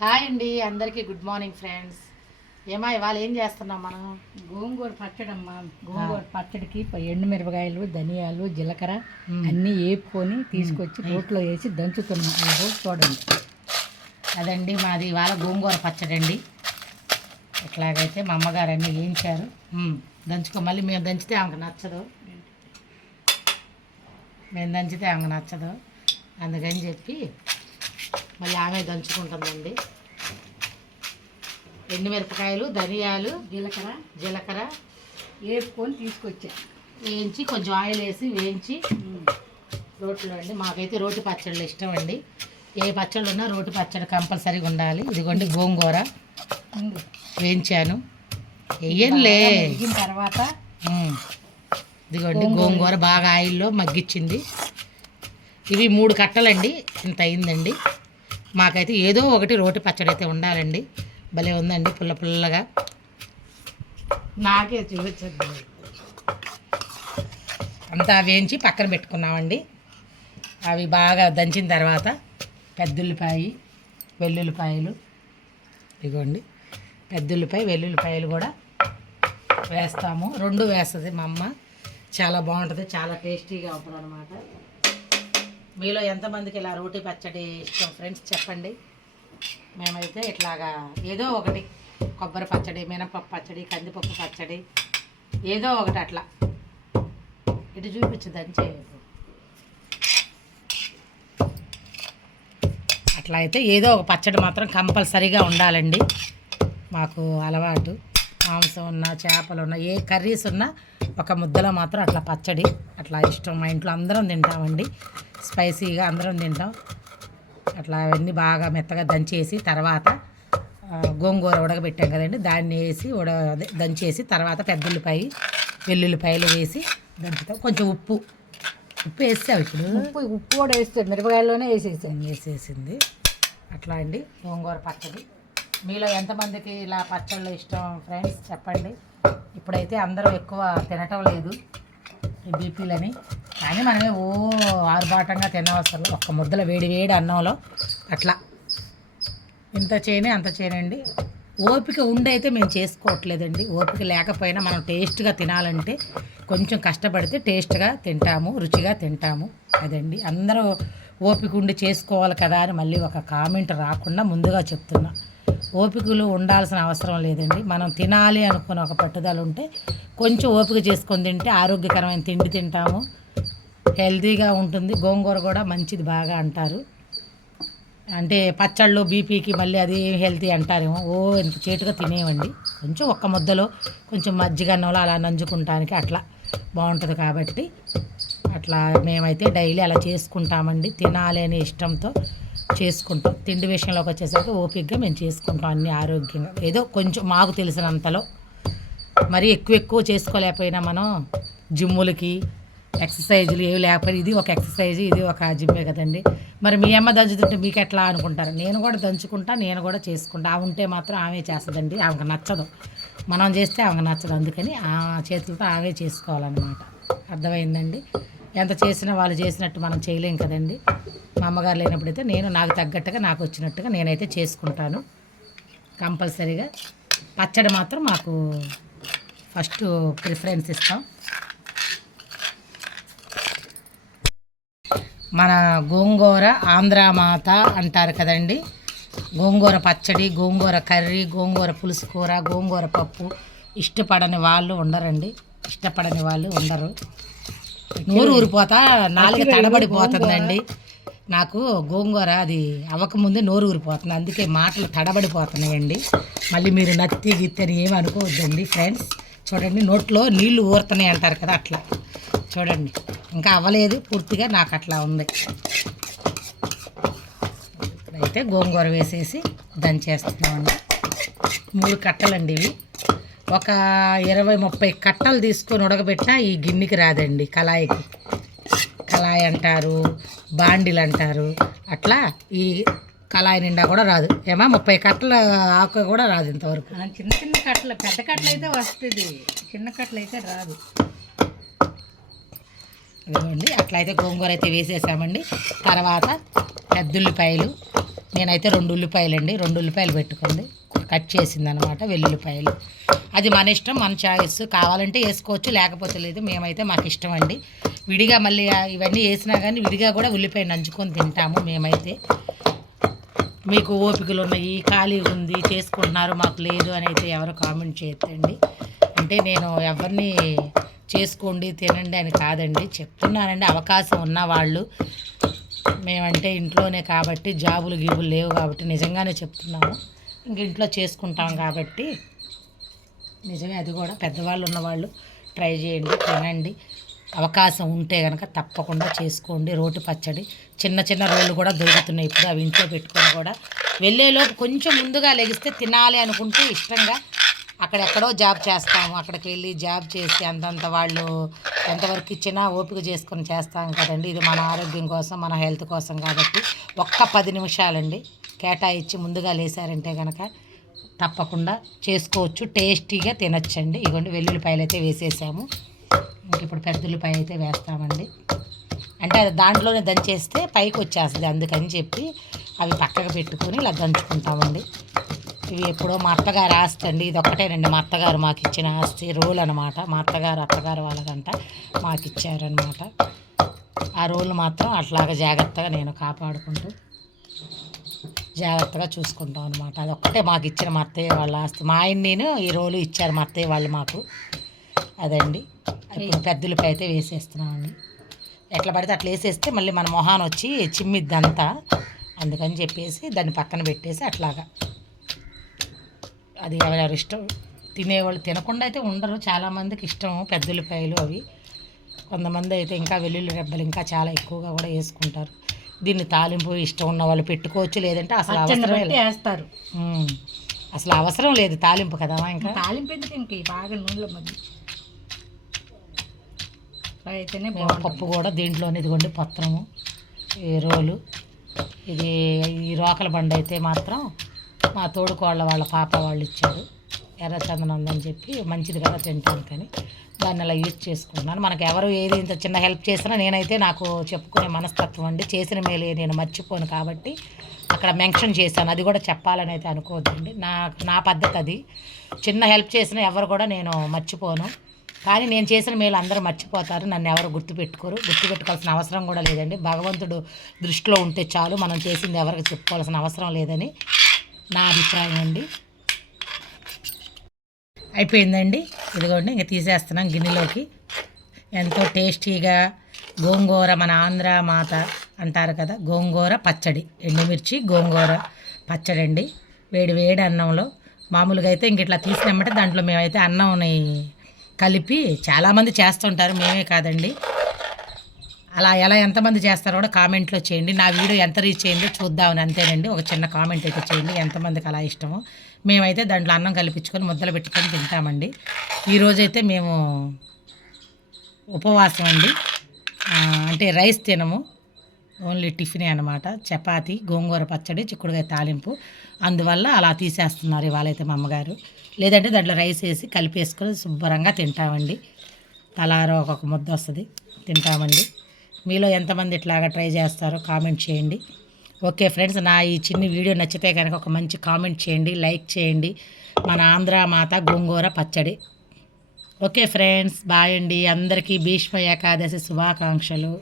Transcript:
Hi అండి, అందరికీ good morning friends. ఏమా ఇవాళ ఏం చేస్తున్నాం మనం? గోంగూర పచ్చడి అమ్మా. గోంగూర పచ్చడికి ఎండుమిరపకాయలు, ధనియాలు, జీలకర్ర అన్నీ వేపుకొని తీసుకొచ్చి రోట్లో వేసి దంచుతున్నాం. చూడండి, అదండి మాది ఇవాళ గోంగూర పచ్చడి అండి. ఇట్లాగైతే మా అమ్మగారు అన్నీ వేయించారు. దంచుకో, మళ్ళీ మేము దంచితే ఆమెకు నచ్చదు, అందుకని చెప్పి మళ్ళీ ఆమె దంచుకుంటుందండి. ఎండుమిరపకాయలు, ధనియాలు, జీలకర్ర వేపుకొని తీసుకొచ్చా. వేయించి కొంచెం ఆయిల్ వేసి వేయించి రోట్లో అండి. మాకైతే రోటి పచ్చళ్ళు ఇష్టం అండి. ఏ పచ్చళ్ళు ఉన్నా రోటి పచ్చడి కంపల్సరీగా ఉండాలి. ఇదిగోండి గోంగూర వేయించాను, వెయ్యంలే తర్వాత ఇదిగోండి గోంగూర బాగా ఆయిల్లో మగ్గిచ్చింది. ఇవి 3 కట్టలండి, ఇంత అయిందండి. మాకైతే ఏదో ఒకటి రోటి పచ్చడి అయితే ఉండాలండి. భలే ఉందండి, పుల్ల పుల్లగా. నాకే చూపించద్దు. అంతా వేయించి పక్కన పెట్టుకున్నామండి. అవి బాగా దంచిన తర్వాత పెద్దుల్లిపాయ, వెల్లుల్లిపాయలు, ఇదిగోండి పెద్దుల్లిపాయ, వెల్లుల్లిపాయలు కూడా వేస్తాము. 2 వేస్తుంది మా అమ్మ. చాలా బాగుంటుంది, చాలా టేస్టీగా ఉంటుంది అనమాట. మీలో ఎంతమందికి ఇలా రోటీ పచ్చడి ఇష్టం ఫ్రెండ్స్ చెప్పండి. మేమైతే ఇట్లాగా ఏదో ఒకటి, కొబ్బరి పచ్చడి, మినపప్పు పచ్చడి, కందిపప్పు పచ్చడి, ఏదో ఒకటి అట్లా ఇటు చూపించదని చేయదు. అట్లా అయితే ఏదో ఒక పచ్చడి మాత్రం కంపల్సరీగా ఉండాలండి. మాకు అలవాటు. మాంసం ఉన్నా, చేపలు ఉన్నా, ఏ కర్రీస్ ఉన్నా ఒక ముద్దలో మాత్రం అట్లా పచ్చడి అట్లా ఇష్టం. మా ఇంట్లో అందరం తింటామండి, స్పైసీగా అందరం తింటాం. అట్లా అవన్నీ బాగా మెత్తగా దంచేసి తర్వాత గోంగూర ఉడకబెట్టాం కదండి, దాన్ని వేసి దంచేసి తర్వాత పెద్దల్లిపాయ, వెల్లుల్లిపాయలు వేసి దంచుతాం. కొంచెం ఉప్పు వేసావు. ఇప్పుడు ఉప్పు కూడా వేస్తే మిరపకాయల్లోనే వేసేసింది. అట్లా అండి గోంగూర పచ్చడి. మీలో ఎంతమందికి ఇలా పచ్చళ్ళు ఇష్టం ఫ్రెండ్స్ చెప్పండి. ఇప్పుడైతే అందరూ ఎక్కువ తినటం లేదు ఈ బీపీలని, కానీ మనమే ఆరుబాటంగా తినవసరం. ఒక్క ముద్దల వేడి వేడి అన్నంలో అట్లా ఇంత చేయని అంత చేయనండి. ఓపిక ఉండి అయితే మేము చేసుకోవట్లేదండి. ఓపిక లేకపోయినా మనం టేస్ట్గా తినాలంటే కొంచెం కష్టపడితే టేస్ట్గా తింటాము, రుచిగా తింటాము. అదండి, అందరూ ఓపిక ఉండి చేసుకోవాలి కదా అని మళ్ళీ ఒక కామెంట్ రాకుండా ముందుగా చెప్తున్నా. ఓపికలు ఉండాల్సిన అవసరం లేదండి. మనం తినాలి అనుకున్న ఒక పట్టుదల ఉంటే కొంచెం ఓపిక చేసుకొని తింటే ఆరోగ్యకరమైన తిండి తింటాము, హెల్తీగా ఉంటుంది. గోంగూర కూడా మంచిది బాగా అంటారు. అంటే పచ్చళ్ళు బీపీకి మళ్ళీ అది హెల్తీ అంటారేమో. ఇంత చేటుగా తినేవండి. కొంచెం ఒక్క ముద్దలో కొంచెం మజ్జిగ అన్నంలో అలా నంజుకుంటానికి అట్లా బాగుంటుంది. కాబట్టి అట్లా మేమైతే డైలీ అలా చేసుకుంటామండి. తినాలి అనే ఇష్టంతో చేసుకుంటాం. తిండి విషయంలోకి వచ్చేసరికి ఓపికగా మేము చేసుకుంటాం అన్నీ ఆరోగ్యంగా. ఏదో కొంచెం మాకు తెలిసినంతలో, మరీ ఎక్కువ చేసుకోలేకపోయినా మనం జిమ్ములకి ఎక్సర్సైజులు ఏవి లేకపోయినా ఇది ఒక ఎక్సర్సైజ్, ఇది ఒక జిమ్మే కదండి. మరి మీ అమ్మ దంచుతుంటే మీకు ఎట్లా అనుకుంటారు? నేను కూడా దంచుకుంటా, నేను కూడా చేసుకుంటా. ఆమె ఉంటే మాత్రం ఆమె చేస్తుందండి. ఆమెకు నచ్చదు, మనం చేస్తే ఆమెకు నచ్చదు. అందుకని ఆ చేతులతో ఆమె చేసుకోవాలన్నమాట. అర్థమైందండి. ఎంత చేసినా వాళ్ళు చేసినట్టు మనం చేయలేం కదండి. మా అమ్మగారు లేనప్పుడైతే నేను నాకు తగ్గట్టుగా, నాకు వచ్చినట్టుగా నేనైతే చేసుకుంటాను కంపల్సరీగా. పచ్చడి మాత్రం మాకు ఫస్ట్ ప్రిఫరెన్స్ ఇస్తాం. మన గోంగూర ఆంధ్రామాత అంటారు కదండి. గోంగూర పచ్చడి, గోంగూర కర్రీ, గోంగూర పులుసు కూర, గోంగూర పప్పు ఇష్టపడని వాళ్ళు ఉండరు. నోరు ఊరిపోతా, నాలుగు తడబడిపోతుందండి. నాకు గోంగూర అది అవ్వకముందే నోరు ఊరిపోతుంది, అందుకే మాటలు తడబడిపోతున్నాయండి. మళ్ళీ మీరు నత్తి గిత్తని ఏమి అనుకోవద్దండి ఫ్రెండ్స్. చూడండి, నోట్లో నీళ్లు ఊరుతున్నాయి అంటారు కదా, అట్లా చూడండి. ఇంకా అవ్వలేదు పూర్తిగా, నాకు అట్లా ఉంది. ఇప్పుడైతే గోంగూర వేసేసి దంచేస్తున్నామండి. 3 కట్టలండి ఇవి. ఒక 20-30 కట్టలు తీసుకొని ఉడకబెట్టినా ఈ గిన్నెకి రాదండి. కళాయి అంటారు, బాండిలు అంటారు. అట్లా ఈ కళాయి నిండా కూడా రాదు. 30 కట్టల ఆకు కూడా రాదు ఇంతవరకు. చిన్న చిన్న కట్టలు, పెద్ద కట్టలు అయితే వస్తుంది, చిన్న కట్టలు అయితే రాదు. ఇదిగోండి, అట్లయితే గోంగూర అయితే వేసేసామండి. తర్వాత పెద్దుల్లిపాయలు నేనైతే 2 ఉల్లిపాయలండి, 2 ఉల్లిపాయలు పెట్టుకుంది, కట్ చేసింది అనమాట, వెల్లుల్లిపాయలు. అది మన ఇష్టం, మన చాయిస్, కావాలంటే వేసుకోవచ్చు, లేకపోతే లేదు. మేమైతే మాకు ఇష్టం అండి. విడిగా మళ్ళీ ఇవన్నీ వేసినా కానీ విడిగా కూడా ఉల్లిపాయ నంచుకొని తింటాము మేమైతే. మీకు ఓపికలు ఉన్నాయి, ఖాళీ ఉంది, చేసుకుంటున్నారు, మాకు లేదు అని అయితే ఎవరు కామెంట్ చేయొద్దండి. అంటే నేను ఎవరిని చేసుకోండి తినండి అని కాదండి, చెప్తున్నానండి. అవకాశం ఉన్నవాళ్ళు, మేమంటే ఇంట్లోనే కాబట్టి జాబులు గీబులు లేవు కాబట్టి నిజంగానే చెప్తున్నాము. ఇంక ఇంట్లో చేసుకుంటాం కాబట్టి నిజమే. అది కూడా పెద్దవాళ్ళు ఉన్నవాళ్ళు ట్రై చేయండి, తినండి. అవకాశం ఉంటే కనుక తప్పకుండా చేసుకోండి. రోటి పచ్చడి చిన్న చిన్న రోళ్ళు కూడా దొరుకుతున్నాయి ఇప్పుడు, అవి ఇంట్లో పెట్టుకొని కూడా వెళ్ళేలోపు కొంచెం ముందుగా లెగిస్తే తినాలి అనుకుంటే ఇష్టంగా అక్కడెక్కడో జాబ్ చేస్తాము, అక్కడికి వెళ్ళి జాబ్ చేసి అంతంత వాళ్ళు ఎంతవరకు ఇచ్చినా ఓపిక చేసుకొని చేస్తాం కదండి. ఇది మన ఆరోగ్యం కోసం, మన హెల్త్ కోసం కాబట్టి ఒక్క 10 నిమిషాలండి కేటాయించి ముందుగా లేసారంటే కనుక తప్పకుండా చేసుకోవచ్చు, టేస్టీగా తినచ్చండి. ఇదిగోండి వెల్లుల్లిపాయలు అయితే వేసేసాము. ఇంక ఇప్పుడు పెద్ద ఉల్లిపాయ అయితే వేస్తామండి. అంటే అది దాంట్లోనే దంచేస్తే పైకి వచ్చేస్తుంది, అందుకని చెప్పి అవి పక్కకు పెట్టుకొని ఇలా దంచుకుంటామండి. ఇవి ఎప్పుడో మా అత్తగారు ఆస్తి అండి, ఇది ఒక్కటేనండి మా అత్తగారు మాకు ఇచ్చిన ఆస్తి, రోల్ అనమాట. మా అత్తగారు వాళ్ళకంట మాకు ఇచ్చారనమాట. ఆ రోల్ మాత్రం అట్లాగా జాగ్రత్తగా నేను కాపాడుకుంటూ జాగ్రత్తగా చూసుకుంటాం అనమాట. అదొక్కటే మాకు ఇచ్చిన మా అత్తయ్య వాళ్ళ ఆస్తి. మా ఆయన నేను ఈ రోలు ఇచ్చారు మా అత్తయ్య వాళ్ళు మాకు. అదండి. ఇప్పుడు పెద్దలపై అయితే వేసేస్తున్నామండి. ఎట్లా పడితే అట్లా వేసేస్తే మళ్ళీ మన మొహాన్ వచ్చి చిమ్మిద్దంతా, అందుకని చెప్పేసి దాన్ని పక్కన పెట్టేసి అట్లాగా. అది ఎవరెవరు ఇష్టం, తినేవాళ్ళు తినకుండా అయితే ఉండరు, చాలామందికి ఇష్టం పెద్దలపాయలు అవి. కొంతమంది అయితే ఇంకా వెల్లుల్లి రెబ్బలు ఇంకా చాలా ఎక్కువగా కూడా వేసుకుంటారు. దీన్ని తాలింపు ఇష్టం ఉన్న వాళ్ళు పెట్టుకోవచ్చు, లేదంటే అసలు అవసరం వేస్తారు. అసలు అవసరం లేదు తాలింపు కదా, ఇంకా తాలింపు ఎందుకు, ఇంక బాగా నూనెలో మధ్య అయితేనే పప్పు కూడా దీంట్లోనే. ఇదిగోండి పత్రము, ఈ రోలు, ఇది ఈ రోకల బండ అయితే మాత్రం మా తోడుకోళ్ళ వాళ్ళ పాప వాళ్ళు ఇచ్చారు, ఎర్రచందనం ఉందని చెప్పి, మంచిది కదా తింటానికని దాన్ని అలా యూజ్ చేసుకుంటున్నాను. మనకు ఎవరు ఏది ఇంత చిన్న హెల్ప్ చేసినా నేనైతే నాకు చెప్పుకునే మనస్తత్వం అండి, చేసిన మేలే నేను మర్చిపోను కాబట్టి అక్కడ మెన్షన్ చేశాను. అది కూడా చెప్పాలని అయితే అనుకోవద్దండి, నా పద్ధతి అది. చిన్న హెల్ప్ చేసినా ఎవరు కూడా నేను మర్చిపోను, కానీ నేను చేసిన మేలు అందరూ మర్చిపోతారు, నన్ను ఎవరు గుర్తుపెట్టుకోవాల్సిన అవసరం కూడా లేదండి. భగవంతుడు దృష్టిలో ఉంటే చాలు, మనం చేసింది ఎవరికి చెప్పుకోవాల్సిన అవసరం లేదని నా అభిప్రాయం అండి. అయిపోయిందండి, ఇదిగోండి ఇంకా తీసేస్తున్నాం గిన్నెలోకి. ఎంతో టేస్టీగా గోంగూర, మన ఆంధ్ర మాత అంటారు కదా, గోంగూర పచ్చడి, ఎండుమిర్చి గోంగూర పచ్చడి అండి. వేడి వేడి అన్నంలో. మామూలుగా అయితే ఇంక ఇట్లా తీసినామంటే దాంట్లో మేమైతే అన్నంని కలిపి చాలామంది చేస్తుంటారు, మేమే కాదండి. అలా ఎలా ఎంతమంది చేస్తారో కూడా కామెంట్లో చేయండి. నా వీడియో ఎంత రీచ్ అయిందో చూద్దామని, అంతేనండి. ఒక చిన్న కామెంట్ అయితే చేయండి ఎంతమందికి అలా ఇష్టమో. మేమైతే దాంట్లో అన్నం కలిపించుకొని ముద్దలు పెట్టుకొని తింటామండి. ఈరోజైతే మేము ఉపవాసం అండి, అంటే రైస్ తినము, ఓన్లీ టిఫినే అనమాట. చపాతి, గోంగూర పచ్చడి, చిక్కుడుకాయ తాలింపు, అందువల్ల అలా తీసేస్తున్నారు ఇవాళైతే మా అమ్మగారు. లేదంటే దాంట్లో రైస్ వేసి కలిపేసుకొని శుభ్రంగా తింటామండి. తలారో ఒక్కొక్క ముద్ద వస్తుంది, తింటామండి. మీలో ఎంతమంది ఇట్లాగా ట్రై చేస్తారో కామెంట్ చేయండి. ఓకే ఫ్రెండ్స్, నా ఈ చిన్న వీడియో నచ్చితే కనుక ఒక మంచి కామెంట్ చేయండి, లైక్ చేయండి. మన ఆంధ్ర మాత గోంగూర పచ్చడి. ఓకే ఫ్రెండ్స్, బాయ్ అండి. అందరికీ భీష్మ ఏకాదశి శుభాకాంక్షలు.